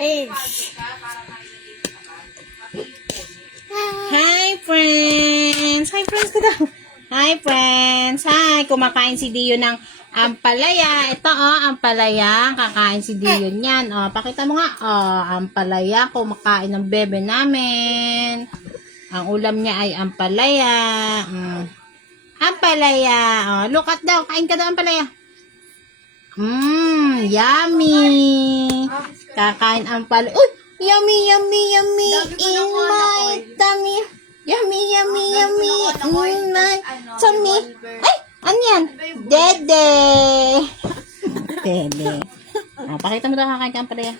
Hi, friends! Hi, friends ka daw. Hi, friends! Hi! Kumakain si Dio ng ampalaya. Ito, ampalaya. Kakain si Dio niyan. Pakita mo nga. Ampalaya. Kumakain ng bebe namin. Ang ulam niya ay ampalaya. Ampalaya. Look at daw. Kain ka daw ampalaya. Yummy. Kakain ampalaya. Uy! Yummy, yummy, yummy in my tummy. Yummy, yummy, yummy in my tummy. Ay! Ano yan? Dede. Dede. Pakita mo daw kakain ka ampalaya.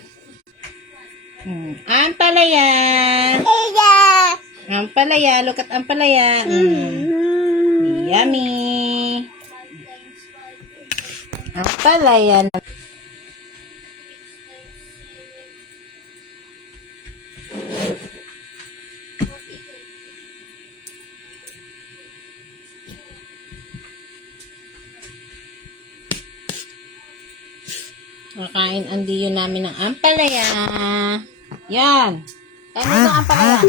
Ampalaya. Ampalaya. Look at ampalaya. Yummy. Ampalaya. Kakain ang Dio namin ng ampalaya. Yan. Kain mo ng ampalaya.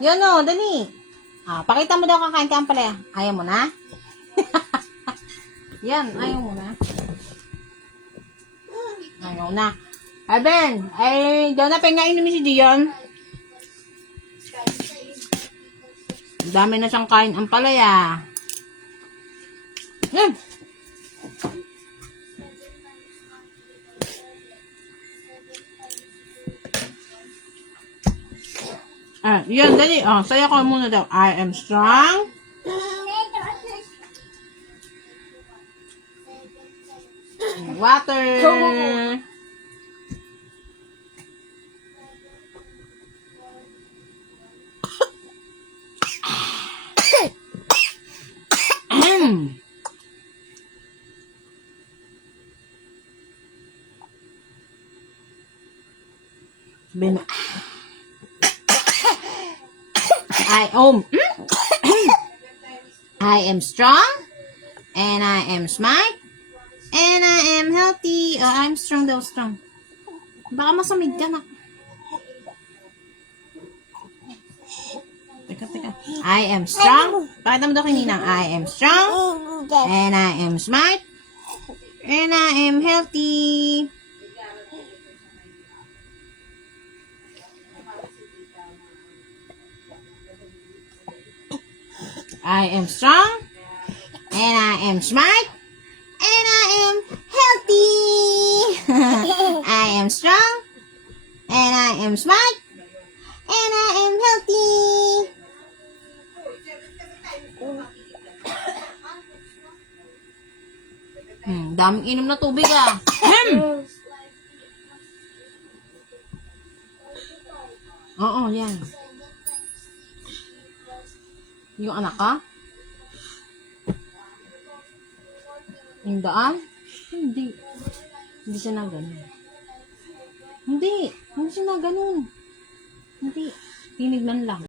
Yan o, dali. Pakita mo daw kakain ka ampalaya. Ayaw mo na? Yan, ayaw mo na. Ayaw na. Ben, daw na pengain namin si Dion. Ang dami na siyang kain ampalaya. Yan. Yan, dali. Saya ko muna daw. I am strong. Water. I am strong, and I am smart, and I am healthy. I'm strong daw, strong. Baka masamid ka na. Teka. I am strong. Pakita mo daw kaninang. I am strong, and I am smart, and I am healthy. I am strong, and I am smart, and I am healthy. I am strong, and I am smart, and I am healthy. Daming inom na tubig Oo, yan. Yung anak ka? Yung daan? Hindi. Hindi siya na ganun. Hindi siya na ganun. Hindi. Tinignan lang.